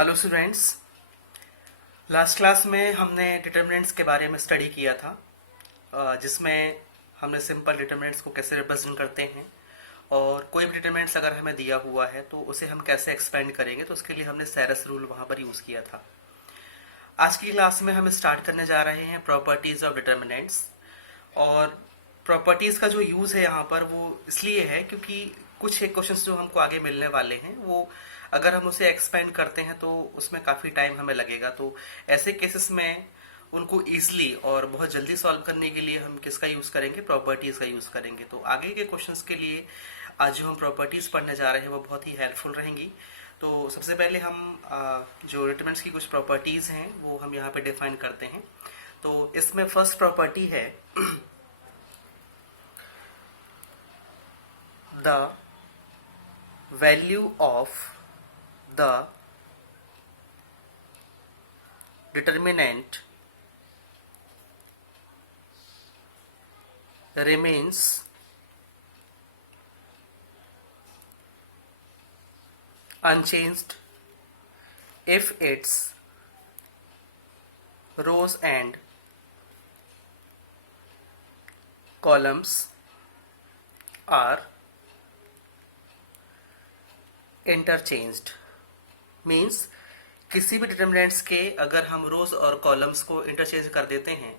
Hello students. Last class में हमने determinants के बारे में स्टडी किया था, जिसमें हमने सिंपल डिटर्मिनेंट्स को कैसे रिप्रेजेंट करते हैं और कोई भी डिटर्मिनेंट्स अगर हमें दिया हुआ है तो उसे हम कैसे एक्सपेंड करेंगे, तो उसके लिए हमने सेरस रूल वहाँ पर यूज़ किया था। आज की क्लास में हम स्टार्ट करने जा रहे हैं प्रॉपर्टीज़ ऑफ डिटर्मिनेंट्स। और प्रॉपर्टीज़ का जो यूज़ है यहाँ पर वो इसलिए है क्योंकि कुछ एक क्वेश्चंस जो हमको आगे मिलने वाले हैं वो अगर हम उसे एक्सपेंड करते हैं तो उसमें काफ़ी टाइम हमें लगेगा। तो ऐसे केसेस में उनको ईजिली और बहुत जल्दी सॉल्व करने के लिए हम किसका यूज़ करेंगे, प्रॉपर्टीज़ का यूज़ करेंगे। तो आगे के क्वेश्चंस के लिए आज जो हम प्रॉपर्टीज़ पढ़ने जा रहे हैं वो बहुत ही हेल्पफुल रहेंगी। तो सबसे पहले हम जो डिटर्मिनेंट्स की कुछ प्रॉपर्टीज़ हैं वो हम यहाँ पे डिफाइन करते हैं। तो इसमें फर्स्ट प्रॉपर्टी है the value of the determinant remains unchanged if its rows and columns are interchanged। Means किसी भी डिटर्मिनेंट्स के अगर हम रोज और कॉलम्स को इंटरचेंज कर देते हैं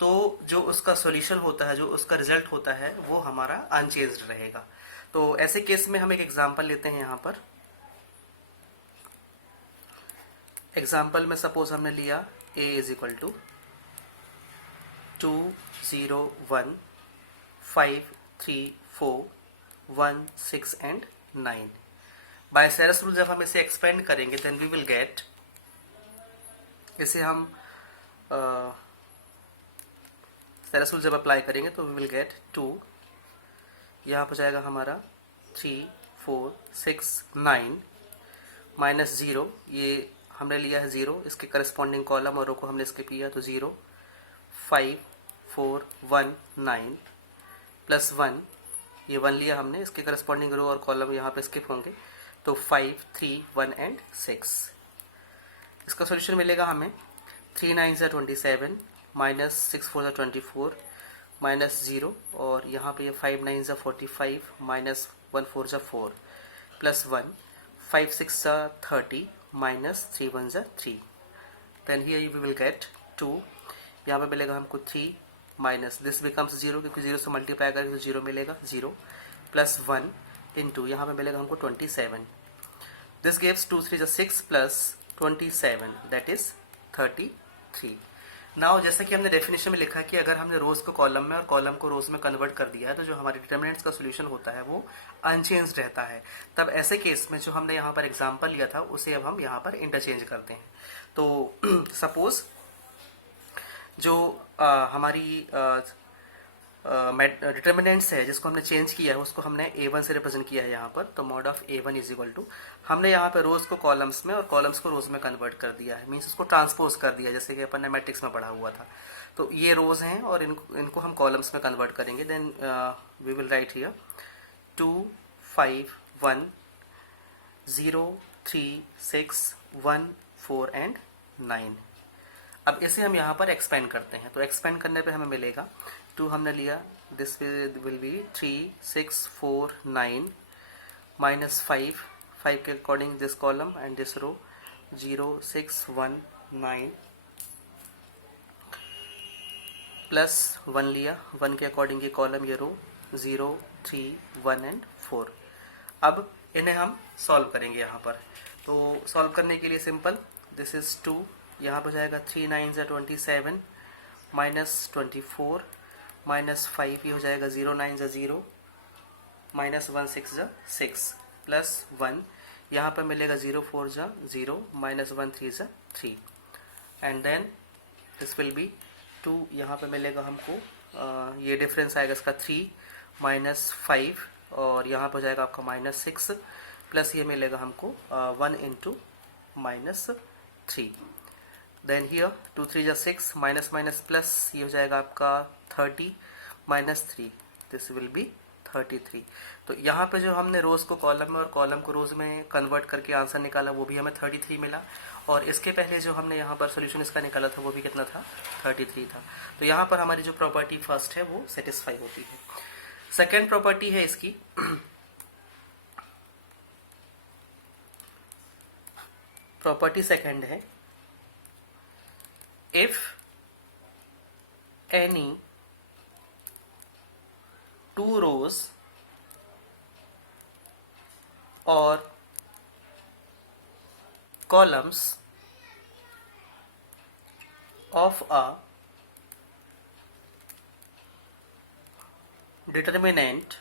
तो जो उसका सॉल्यूशन होता है, जो उसका रिजल्ट होता है, वो हमारा अनचेंज्ड रहेगा। तो ऐसे केस में हम एक एग्जांपल लेते हैं। यहाँ पर एग्जांपल में सपोज हमने लिया a is equal to 2 0 1 5 3 4 1 6 and 9। By Sarrus rule जब हम इसे एक्सपेंड करेंगे देन वी विल गेट, इसे हम सेरस रूल जब अप्लाई करेंगे तो वी विल गेट 2, यहाँ पर जाएगा हमारा 3 4 6 9 माइनस 0, ये हमने लिया है 0, इसके करस्पॉन्डिंग कॉलम और रो को हमने स्किप किया तो 0 5 4 1 9 प्लस 1, ये 1 लिया हमने, इसके करस्पॉन्डिंग रो और कॉलम यहाँ पे स्किप होंगे तो 5 3 1 एंड 6। इसका सॉल्यूशन मिलेगा हमें 3 9 ज़ा 27 माइनस 6 4 ज़ा 24 माइनस 0, और यहाँ पे ये 5 9 ज़ा 45 माइनस 1 4 ज़ा 4 प्लस 1 5 6 ज़ा 30 माइनस 3 1 ज़ा 3। Then here you will get 2, यहाँ पे मिलेगा हमको 3 माइनस दिस बिकम्स 0 क्योंकि 0 से मल्टीप्लाई करेंगे तो 0 मिलेगा 0 प्लस 1 इंटू यहाँ पे मिलेगा हमको 27। दिस गिव्स 2 3 ज़ा 6 प्लस 27 दैट इज 33। नाउ जैसे कि हमने डेफिनेशन में लिखा कि अगर हमने रोज को कॉलम में और कॉलम को रोज में कन्वर्ट कर दिया है तो जो हमारे डिटर्मिनेंट्स का सॉल्यूशन होता है वो अनचेंज्ड रहता है। तब ऐसे केस में जो हमने यहाँ पर एग्जांपल लिया था उसे अब हम यहाँ पर इंटरचेंज करते हैं। तो सपोज जो हमारी डिटर्मिनेंट्स है जिसको हमने चेंज किया है उसको हमने a1 से रिप्रेजेंट किया है यहाँ पर। तो mod of a1 is equal to, हमने यहाँ पे रोज को कॉलम्स में और कॉलम्स को रोज में कन्वर्ट कर दिया है, मीन्स उसको ट्रांसपोज कर दिया, जैसे कि अपन ने मैट्रिक्स में पढ़ा हुआ था। तो ये रोज हैं और इनको हम कॉलम्स में कन्वर्ट करेंगे। Then we will write here 2 5 1 0 3 6 1 4 and 9। अब इसे हम यहाँ पर एक्सपेंड करते हैं। तो एक्सपेंड करने पे हमें मिलेगा 2 हमने लिया, दिस विल बी 3 6 4 9 माइनस 5 5 के according this column and this row 0 6 1 9 plus 1 लिया, 1 के अकॉर्डिंग ये कॉलम ये रो 0 3 1 एंड 4। अब इन्हें हम सॉल्व करेंगे यहाँ पर। तो सॉल्व करने के लिए सिंपल, दिस इज 2, यहाँ पर जाएगा 3 9 ज़ा 27 माइनस 24 माइनस 5, ये हो जाएगा 0 9 ज़ा 0 माइनस 1 6 ज़ा 6 प्लस 1, यहाँ पर मिलेगा 0 4 ज़ा 0 माइनस 1 3 ज़ा 3 and then this will be 2, यहाँ पे मिलेगा हमको ये डिफरेंस आएगा इसका 3 माइनस 5 और यहाँ पर जाएगा आपका माइनस 6 प्लस ये मिलेगा हमको 1 इंटू माइनस 3। देन हियर 2 3 ज़ा 6 माइनस माइनस प्लस, ये हो जाएगा आपका 30 माइनस 3, दिस विल बी 33। तो यहाँ पे जो हमने रोज को कॉलम में और कॉलम को रोज में कन्वर्ट करके आंसर निकाला वो भी हमें 33 मिला, और इसके पहले जो हमने यहाँ पर सोल्यूशन इसका निकाला था वो भी कितना था, 33 था। तो यहाँ पर हमारी जो प्रॉपर्टी फर्स्ट है वो सेटिस्फाई होती है। सेकेंड प्रॉपर्टी है इसकी प्रॉपर्टी सेकेंड है, इफ एनी टू रोज और columns of a determinant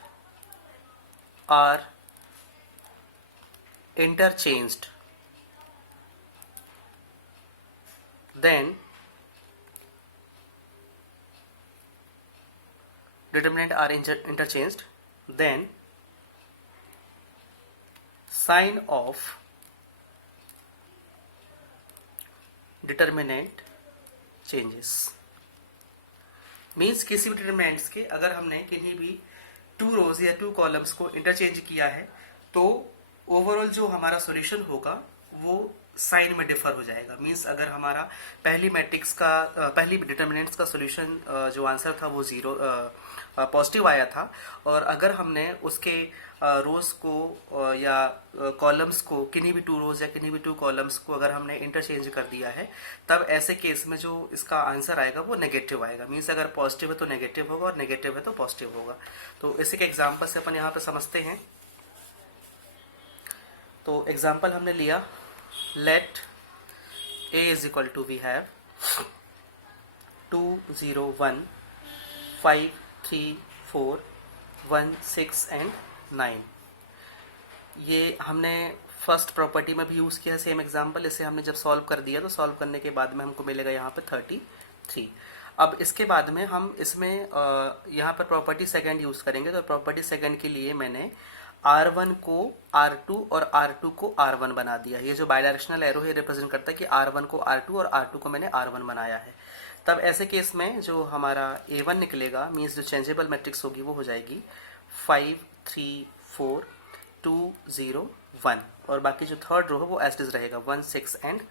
are interchanged, then then sign of determinant changes. Means किसी भी डिटर्मिनेंट्स के अगर हमने किन्हीं भी टू रोज या टू कॉलम्स को इंटरचेंज किया है तो ओवरऑल जो हमारा सॉल्यूशन होगा वो साइन में डिफर हो जाएगा। मीन्स अगर हमारा पहली मैट्रिक्स का पहली डिटर्मिनेंट्स का सॉल्यूशन जो आंसर था वो जीरो पॉजिटिव आया था, और अगर हमने उसके रोज को या कॉलम्स को किन्हीं भी टू रोज या किन्हीं भी टू कॉलम्स को अगर हमने इंटरचेंज कर दिया है, तब ऐसे केस में जो इसका आंसर आएगा वो नेगेटिव आएगा। मीन्स अगर पॉजिटिव है तो नेगेटिव होगा और नेगेटिव है तो पॉजिटिव होगा। तो इसी के एग्जाम्पल से अपन यहाँ पे समझते हैं। तो एग्जाम्पल हमने लिया, late a is equal to we have 2 0 1 5 3 4 1 6 and 9। ये हमने फर्स्ट प्रॉपर्टी में भी यूज किया सेम एग्जांपल। इसे हमने जब सॉल्व कर दिया तो सॉल्व करने के बाद में हमको मिलेगा यहाँ पे 33। अब इसके बाद में हम इसमें यहाँ पर प्रॉपर्टी सेकंड यूज करेंगे। तो प्रॉपर्टी सेकंड के लिए मैंने R1 को R2 और R2 को R1 बना दिया। ये जो बायडायरेक्शनल एरो है रिप्रेजेंट करता है कि R1 को R2 और R2 को मैंने R1 बनाया है। तब ऐसे केस में जो हमारा A1 निकलेगा, मीन्स जो चेंजेबल मैट्रिक्स होगी वो हो जाएगी 5 3 4 2 0 1, और बाकी जो थर्ड रो है वो एज इट इज रहेगा 1 6 एंड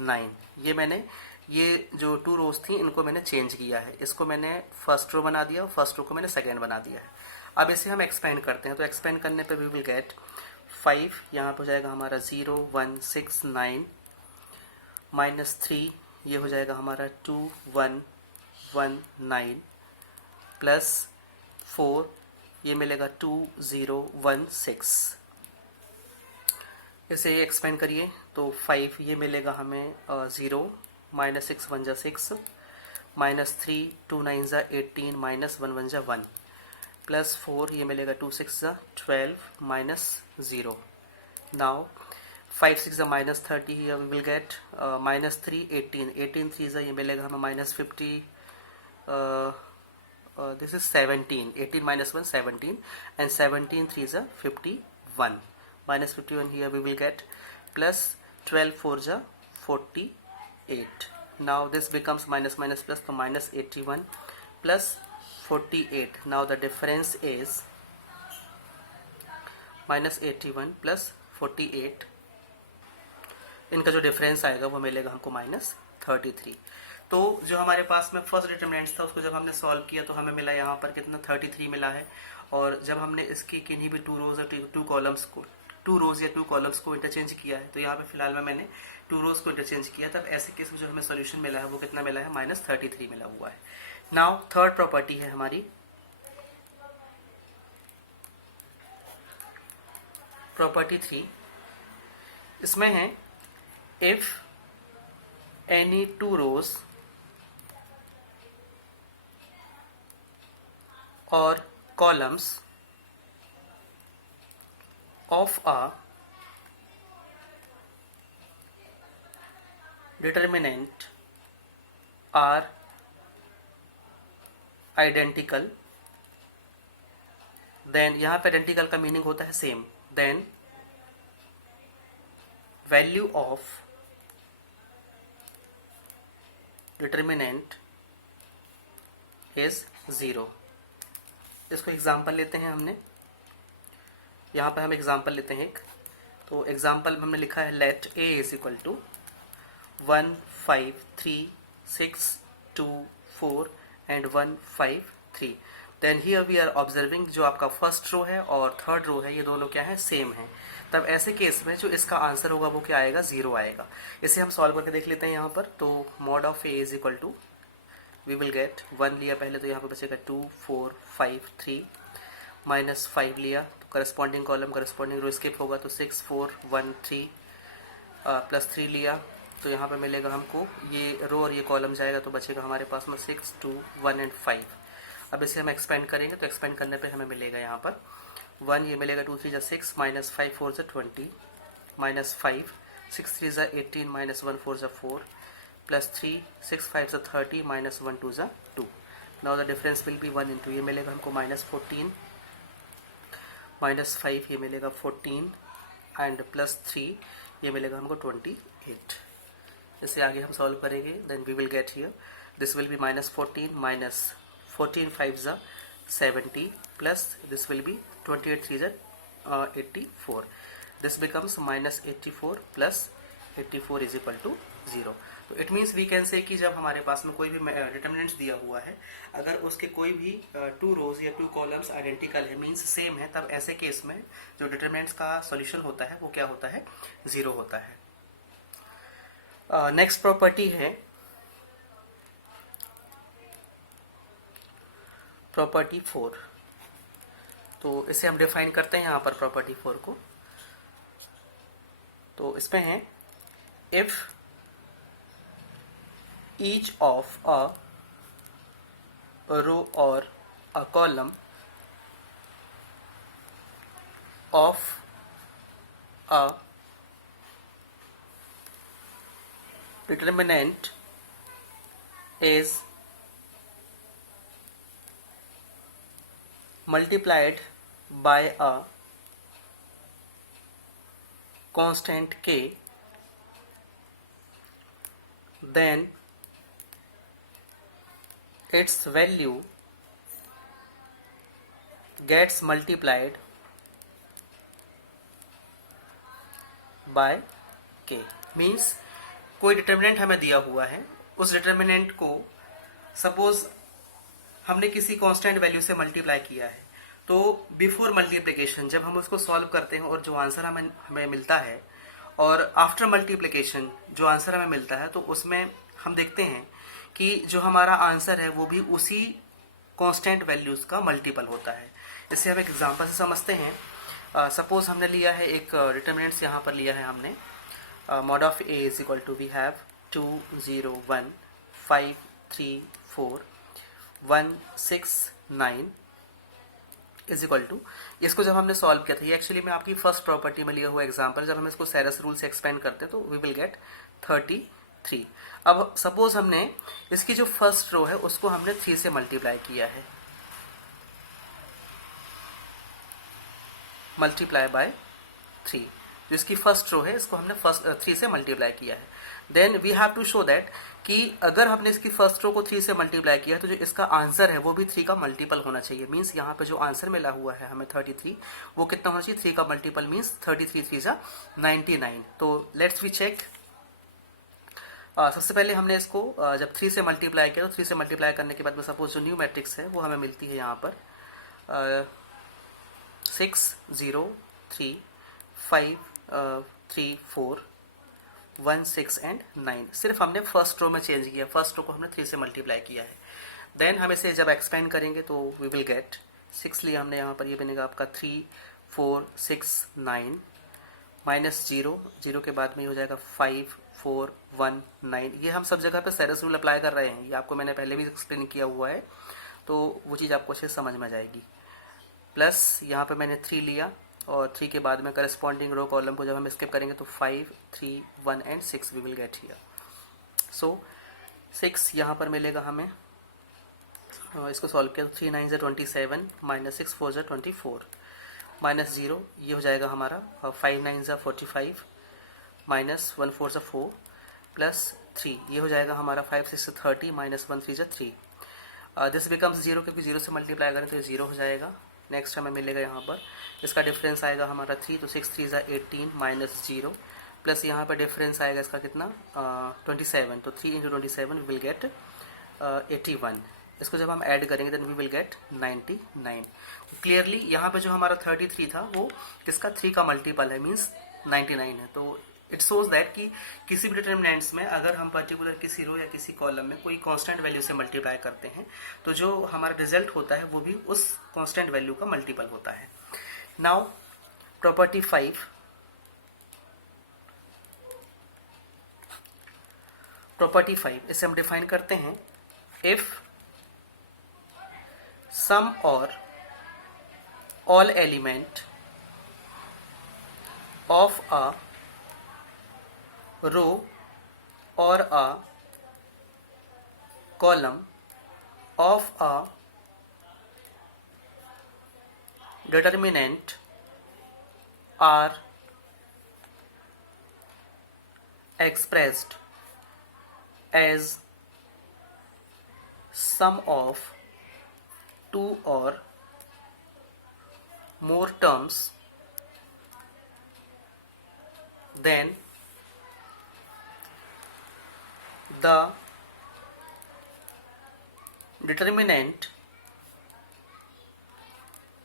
9। ये मैंने ये जो टू रोज थी इनको मैंने चेंज किया है। इसको मैंने फर्स्ट रो बना दिया और फर्स्ट रो को मैंने सेकेंड बना दिया है। अब इसे हम एक्सपेंड करते हैं। तो एक्सपेंड करने पे वी विल गेट 5, यहाँ पर हो जाएगा हमारा 0 1 6 9 माइनस 3, ये हो जाएगा हमारा 2 1 1 9 प्लस 4, ये मिलेगा 2 0 1 6। इसे एक्सपेंड करिए तो 5 ये मिलेगा हमें 0 माइनस 6 1 जा 6 माइनस 3 2 9 जा 18 माइनस 1 1 जा 1 प्लस 4, ये मिलेगा 2 6 जा 12 माइनस 0। नाउ 5 6 जा minus 30, here we will get minus 3 18 18 3 जा ये मिलेगा हमें minus 50, this is 17, 18 minus 1 17, and 17 3 is a 51, minus 51 here we will get, plus 12 4 is a 48. Now this becomes minus minus plus, so minus 81 plus 48. Now the difference is minus 81 plus 48. इनका जो difference आएगा वो मिलेगा हमको minus 33। तो जो हमारे पास में फर्स्ट डिटरमिनेंट था उसको जब हमने सॉल्व किया तो हमें मिला यहाँ पर कितना 33 मिला है। और जब हमने इसकी किन्हीं भी टू रोज या टू कॉलम्स को इंटरचेंज किया है, तो यहाँ पे फिलहाल में मैंने टू रोज को इंटरचेंज किया, तब ऐसे केस में जो हमें सोल्यूशन मिला है वो कितना मिला है, माइनस 33 मिला हुआ है। नाउ थर्ड प्रॉपर्टी है हमारी प्रॉपर्टी 3। इसमें है if any two rows or columns of a determinant are identical, then यहाँ पे identical का मीनिंग होता है same, then value of determinant is 0। इसको एग्जाम्पल लेते हैं हमने, यहाँ पर हम एग्जाम्पल लेते हैं एक। तो एग्जाम्पल में हमने लिखा है let a is equal to 1 5 3 6 2 4 and 1 5 3। Then here we are observing जो आपका फर्स्ट रो है और थर्ड रो है ये दोनों क्या है, सेम है। तब ऐसे केस में जो इसका आंसर होगा वो क्या आएगा, 0 आएगा। इसे हम सॉल्व करके देख लेते हैं यहाँ पर। तो mod of a is equal to we will get 1 लिया पहले तो यहाँ पर बचेगा 2 4 5 3 माइनस 5 लिया तो करस्पॉन्डिंग कॉलम करस्पॉन्डिंग रो स्किप होगा तो 6 4 1 3 प्लस 3 लिया तो यहाँ पे मिलेगा हमको ये रो और ये कॉलम जाएगा तो बचेगा हमारे पास में 6 2 1 एंड 5। अब इसे हम एक्सपेंड करेंगे तो एक्सपेंड करने पे हमें मिलेगा यहाँ पर 1, ये मिलेगा 2 3 6 minus 5 4 20 minus 5 6 3 18 minus 1 4 4 plus 3 6 5 30 minus 1 2 2। Now the difference will be 1 into ये मिलेगा हमको माइनस 14 माइनस 5 ये मिलेगा 14 एंड प्लस 3 ये मिलेगा हमको 28। इसे आगे हम सॉल्व करेंगे then we will get here this will be minus 14 minus 14 5 70 plus this will be 28 3 84। This becomes minus 84 plus 84 is equal to 0। तो it means we can say कि जब हमारे पास में कोई भी डिटर्मिनेंट्स दिया हुआ है अगर उसके कोई भी 2 रोज या 2 कॉलम्स आइडेंटिकल है मीन्स सेम है, तब ऐसे केस में जो डिटर्मिनेंट्स का सॉल्यूशन होता है वो क्या होता है, 0 होता है। नेक्स्ट प्रॉपर्टी है प्रॉपर्टी 4। तो इसे हम डिफाइन करते हैं यहाँ पर प्रॉपर्टी 4 को। तो इसमें है if each of a row or a column of a determinant is multiplied by a constant k, then its value gets multiplied by k। Means कोई डिटर्मिनेंट हमें दिया हुआ है, उस डिटर्मिनेंट को सपोज हमने किसी कांस्टेंट वैल्यू से मल्टीप्लाई किया है, तो बिफोर मल्टीप्लिकेशन जब हम उसको सॉल्व करते हैं और जो आंसर हमें मिलता है और आफ्टर मल्टीप्लिकेशन जो आंसर हमें मिलता है तो उसमें हम देखते हैं कि जो हमारा आंसर है वो भी उसी कांस्टेंट वैल्यूज का मल्टीपल होता है। इसे हम एक एग्जांपल से समझते हैं। सपोज हमने लिया है एक डिटर्मिनेंट्स यहाँ पर लिया है हमने mod of a is equal to we have 2 0 1 5 3 4 1 6 9 is equal to, इसको जब हमने सॉल्व किया था ये एक्चुअली में आपकी फर्स्ट प्रॉपर्टी में लिया हुआ एग्जांपल, जब हम इसको सेरस रूल से एक्सपेंड करते हैं तो वी विल गेट 33। अब सपोज हमने इसकी जो फर्स्ट रो है उसको हमने 3 से मल्टीप्लाई किया है, मल्टीप्लाई बाय 3। जो इसकी फर्स्ट रो है इसको हमने 3 से मल्टीप्लाई किया है। Then we have to show that कि अगर हमने इसकी फर्स्ट रो को 3 से मल्टीप्लाई किया तो जो इसका आंसर है वो भी 3 का मल्टीपल होना चाहिए। मीन्स यहाँ पे जो आंसर मिला हुआ है हमें 33 वो कितना होना चाहिए, 3 का मल्टीपल मीन्स 33 3 99। तो लेट्स वी चेक। सबसे पहले हमने इसको जब 3 से मल्टीप्लाई किया तो 3 से मल्टीप्लाई करने के बाद में सपोज जो न्यू मैट्रिक्स है वो हमें मिलती है यहाँ पर 6 0 3 5 3 4 1 6 एंड 9। सिर्फ हमने फर्स्ट रो में चेंज किया, फर्स्ट रो को हमने 3 से मल्टीप्लाई किया है। देन हम इसे जब एक्सपेंड करेंगे तो वी विल गेट 6 लिया हमने यहाँ पर, ये बनेगा आपका 3 4 6 9 माइनस 0 0 के बाद में हो जाएगा 5 4 1 9। ये हम सब जगह पे सेरस रूल अप्लाई कर रहे हैं, ये आपको मैंने पहले भी एक्सप्लेन किया हुआ है तो वो चीज़ आपको अच्छे से समझ में जाएगी। प्लस यहाँ पे मैंने 3 लिया और 3 के बाद में करस्पॉन्डिंग रो कॉलम को जब हम स्किप करेंगे तो 5 3 1 and 6 we will get here. So 6 यहाँ पर मिलेगा हमें, इसको सॉल्व किया तो 3 9 27 माइनस 6 4 24 माइनस 0 ये हो जाएगा हमारा 5 9 45 माइनस 1 4 4 प्लस 3 ये हो जाएगा हमारा 5 6 30 माइनस 1 3 3। दिस बिकम्स जीरो, क्योंकि जीरो से मल्टीप्लाई करें तो ये जीरो हो जाएगा। नेक्स्ट हमें मिलेगा यहाँ पर इसका डिफरेंस आएगा हमारा 3, तो 6 3 18 माइनस जीरो, प्लस यहाँ पर डिफरेंस आएगा इसका कितना 27, तो 3 इंटू 27 विल गेट 81। इसको जब हम ऐड करेंगे then we will get 99। Clearly यहाँ पे जो हमारा 33 था वो किसका 3 का मल्टीपल है, मीन्स 99 है। तो इट शोज दैट कि किसी भी डिटर्मिनेंट्स में अगर हम पर्टिकुलर किसी रो या किसी कॉलम में कोई कांस्टेंट वैल्यू से मल्टीप्लाई करते हैं तो जो हमारा रिजल्ट होता है वो भी उस कांस्टेंट वैल्यू का मल्टीपल होता है। नाउ प्रॉपर्टी 5, प्रॉपर्टी 5 इसे हम डिफाइन करते हैं। इफ सम और all element of a row or a column of a determinant are expressed as sum of two or more terms, then the determinant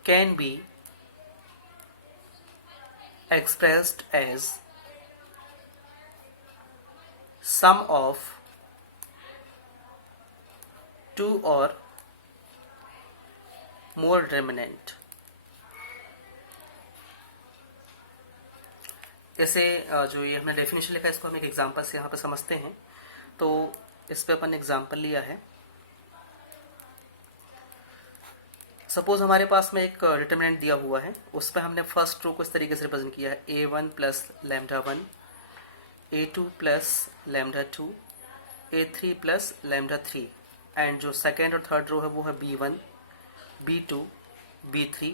can be expressed as sum of two or more determinant। ऐसे जो ये हमने definition लिखा है इसको हम एक example से यहाँ पे समझते हैं। तो इस पे अपन एग्जांपल लिया है। सपोज हमारे पास में एक डिटरमिनेंट दिया हुआ है, उस पर हमने फर्स्ट रो को इस तरीके से रिप्रेजेंट किया है a1 plus lambda 1, a2 plus lambda 2, a3 plus lambda 3, and जो सेकेंड और थर्ड रो है वो है b1, b2, b3,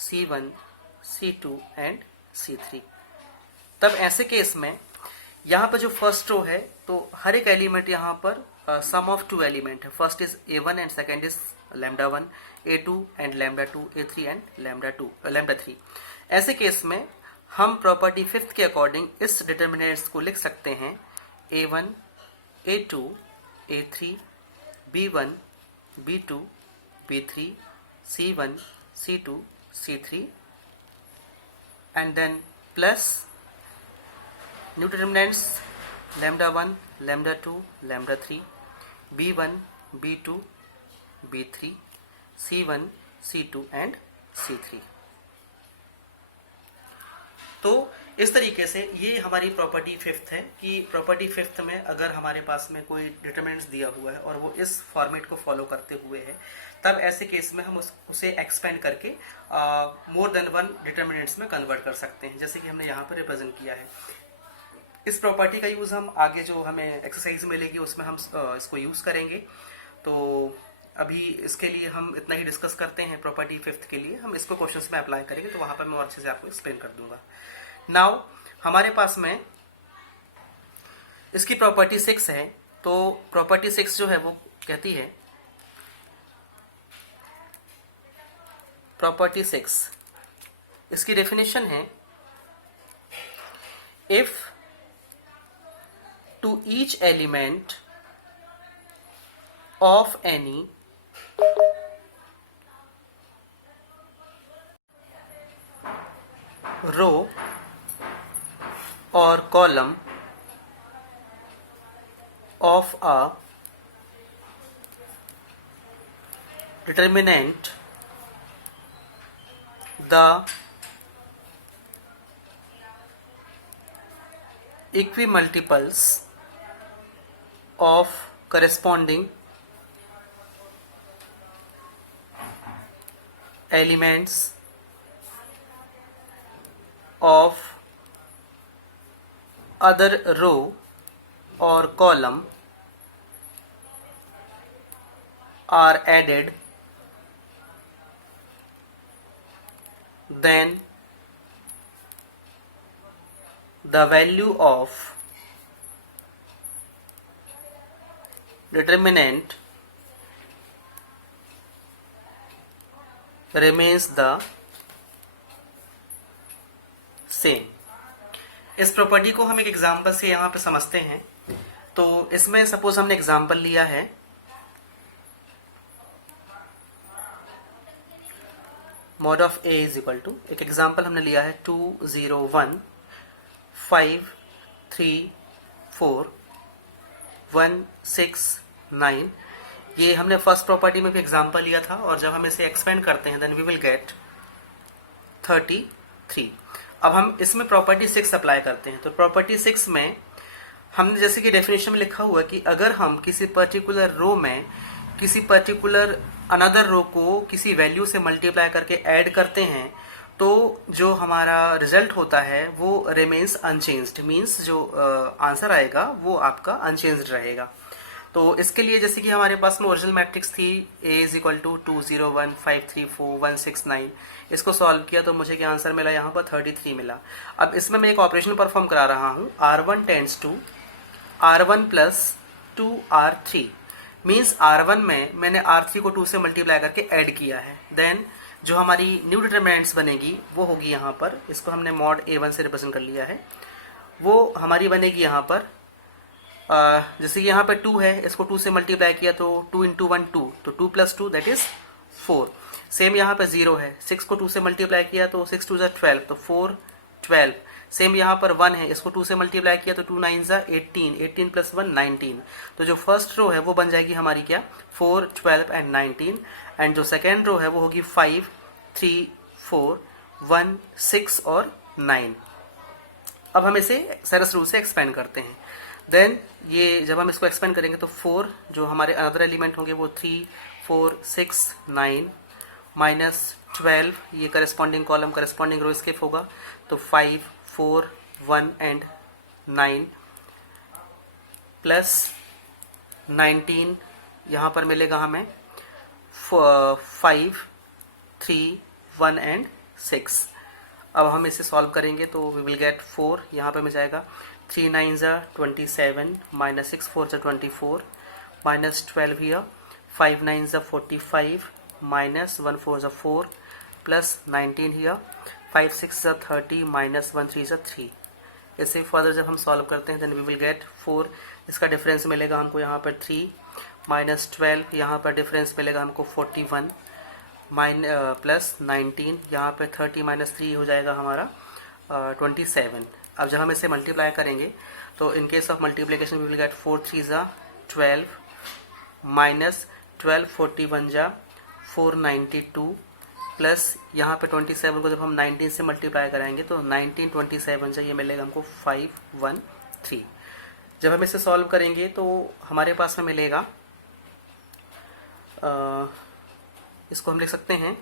c1, c2 and c3। तब ऐसे केस में यहाँ पर जो फर्स्ट रो है तो हर एक एलिमेंट यहाँ पर सम ऑफ टू एलिमेंट है। First is a1 and second is lambda 1, a2 and lambda 2, a3 and lambda 3। ऐसे केस में हम प्रॉपर्टी 5 के अकॉर्डिंग इस डिटर्मिनेंट्स को लिख सकते हैं a1, a2, a3, b1, b2, b3, c1, c2, c3 and then plus new determinants lambda 1, lambda 2, lambda 3, b1, b2, b3, c1, c2 and c3। तो इस तरीके से ये हमारी प्रॉपर्टी 5 है कि प्रॉपर्टी 5 में अगर हमारे पास में कोई डिटर्मिनेंट्स दिया हुआ है और वो इस फॉर्मेट को फॉलो करते हुए है, तब ऐसे केस में हम उसे एक्सपेंड करके मोर देन वन डिटर्मिनेंट्स में कन्वर्ट कर सकते हैं, जैसे कि हमने यहाँ पर रिप्रेजेंट किया है। इस प्रॉपर्टी का यूज हम आगे जो हमें एक्सरसाइज मिलेगी उसमें हम इसको यूज करेंगे। तो अभी इसके लिए हम इतना ही डिस्कस करते हैं। प्रॉपर्टी 5 के लिए हम इसको क्वेश्चंस में अप्लाई करेंगे, तो वहां पर मैं और अच्छे से आपको एक्सप्लेन कर दूंगा। नाउ हमारे पास में इसकी प्रॉपर्टी 6 है। तो प्रॉपर्टी 6 जो है वो कहती है, प्रॉपर्टी 6 इसकी डेफिनेशन है if to each element of any row or column of a determinant, the equimultiples of corresponding elements of other row or column are added, then the value of determinant remains the same। इस property को हम एक example से यहाँ पे समझते हैं। तो इसमें सपोज हमने एग्जांपल लिया है mod of a is equal to, एक एग्जांपल हमने लिया है 2 0 1 5 3 4 1 6 9। ये हमने फर्स्ट प्रॉपर्टी में भी एग्जांपल लिया था और जब हम इसे एक्सपेंड करते हैं देन वी विल गेट 33। अब हम इसमें प्रॉपर्टी 6 अप्लाई करते हैं। तो प्रॉपर्टी 6 में हमने जैसे कि डेफिनेशन में लिखा हुआ है कि अगर हम किसी पर्टिकुलर रो में किसी पर्टिकुलर अनदर रो को किसी वैल्यू से मल्टीप्लाई करके ऐड करते हैं तो जो हमारा रिजल्ट होता है वो रिमेन्स अनचेंज्ड, मीन्स जो आंसर आएगा वो आपका अनचेंज्ड रहेगा। तो इसके लिए जैसे कि हमारे पास में ओरिजिनल मैट्रिक्स थी a इज इक्वल टू 2 0 1 5 3 4 1 6 9। इसको सॉल्व किया तो मुझे क्या आंसर मिला, यहाँ पर 33 मिला। अब इसमें मैं एक ऑपरेशन परफॉर्म करा रहा हूँ, R1 tends to R1 plus 2R3, means R1 में मैंने R3 को 2 से मल्टीप्लाई करके ऐड किया है। देन जो हमारी न्यू डिटरमिनेंट्स बनेगी वो होगी यहाँ पर, इसको हमने मॉड A1 से रिप्रेजेंट कर लिया है, वो हमारी बनेगी यहाँ पर जैसे कि यहाँ पे 2 है, इसको 2 से मल्टीप्लाई किया तो 2 इंटू 1 2, तो 2 प्लस 2 दैट इज 4। सेम यहाँ पे 0 है, 6 को 2 से मल्टीप्लाई किया तो 6 2 12, तो 4 12। सेम यहाँ पर 1 है, इसको 2 से मल्टीप्लाई किया तो 2 9 18, 18 प्लस 1 19। तो जो फर्स्ट रो है वो बन जाएगी हमारी क्या, 4 12 एंड 19। एंड जो सेकेंड रो है वो होगी 5 3 4 1 6 और 9। अब हम इसे सरस रूल से एक्सपेंड करते हैं। देन ये जब हम इसको एक्सपेंड करेंगे तो 4 जो हमारे अनदर एलिमेंट होंगे वो 3 4 6 9 माइनस 12, ये करस्पॉन्डिंग कॉलम करस्पॉन्डिंग रो स्किप होगा तो 5 4 1 एंड 9 प्लस 19 यहाँ पर मिलेगा हमें 5 3 1 एंड 6। अब हम इसे सॉल्व करेंगे तो वी विल गेट 4, यहाँ पे मिल जाएगा 3 9 27 minus 6 4 24 minus 12 here 5 9 45 minus 1 4 4 plus 19 here 5 6 30 minus 1 3 3। इसे फर्दर जब हम सॉल्व करते हैं देन वी विल गेट 4, इसका डिफरेंस मिलेगा हमको यहाँ पर 3 माइनस 12, यहाँ पर डिफरेंस मिलेगा हमको 41 प्लस 19, यहाँ पे 30 माइनस 3 हो जाएगा हमारा 27। अब जब हम इसे मल्टीप्लाई करेंगे तो in case of multiplication we will get 4 3 12 minus 12 41 492 plus यहाँ पे 27 को जब हम 19 से मल्टीप्लाई कराएंगे तो 19 27 ये मिलेगा हमको 513। जब हम इसे सॉल्व करेंगे तो हमारे पास में मिलेगा इसको हम लिख सकते हैं,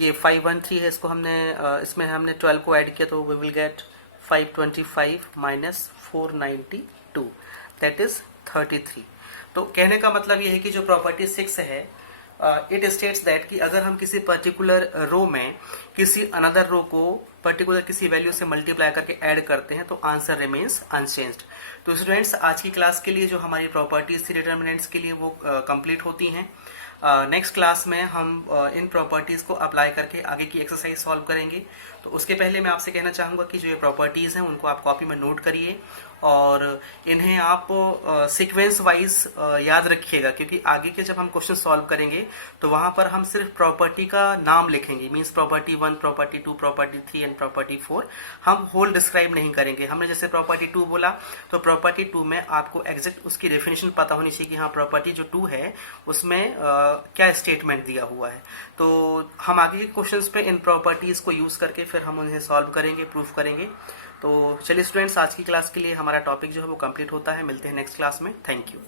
ये 513 है, इसको हमने इसमें हमने 12 को ऐड किया तो we will get 525 minus 492 that is 33। तो कहने का मतलब ये है कि जो प्रॉपर्टी 6 है इट स्टेट्स दैट कि अगर हम किसी पर्टिकुलर रो में किसी अनदर रो को पर्टिकुलर किसी वैल्यू से मल्टीप्लाई करके ऐड करते हैं तो आंसर रिमेन्स अनचेंज्ड। तो स्टूडेंट्स आज की क्लास के लिए जो हमारी प्रॉपर्टीज थी डिटर्मिनेंट्स के लिए वो कंप्लीट होती हैं। नेक्स्ट क्लास में हम इन प्रॉपर्टीज को अप्लाई करके आगे की एक्सरसाइज सॉल्व करेंगे। तो उसके पहले मैं आपसे कहना चाहूँगा कि जो ये प्रॉपर्टीज़ हैं उनको आप कॉपी में नोट करिए और इन्हें आप सीक्वेंस वाइज याद रखिएगा, क्योंकि आगे के जब हम क्वेश्चन सॉल्व करेंगे तो वहाँ पर हम सिर्फ प्रॉपर्टी का नाम लिखेंगे, means property 1 property 2 property 3 and property 4। हम होल डिस्क्राइब नहीं करेंगे। हमने जैसे प्रॉपर्टी 2 बोला तो प्रॉपर्टी 2 में आपको एग्जैक्ट उसकी डेफिनेशन पता होनी चाहिए कि हाँ प्रॉपर्टी जो 2 है उसमें क्या स्टेटमेंट दिया हुआ है। तो हम आगे के क्वेश्चंस पे इन प्रॉपर्टीज को यूज करके फिर हम उन्हें सॉल्व करेंगे, प्रूफ करेंगे। तो चलिए स्टूडेंट्स आज की क्लास के लिए हमारा टॉपिक जो है वो कंप्लीट होता है। मिलते हैं नेक्स्ट क्लास में। Thank you.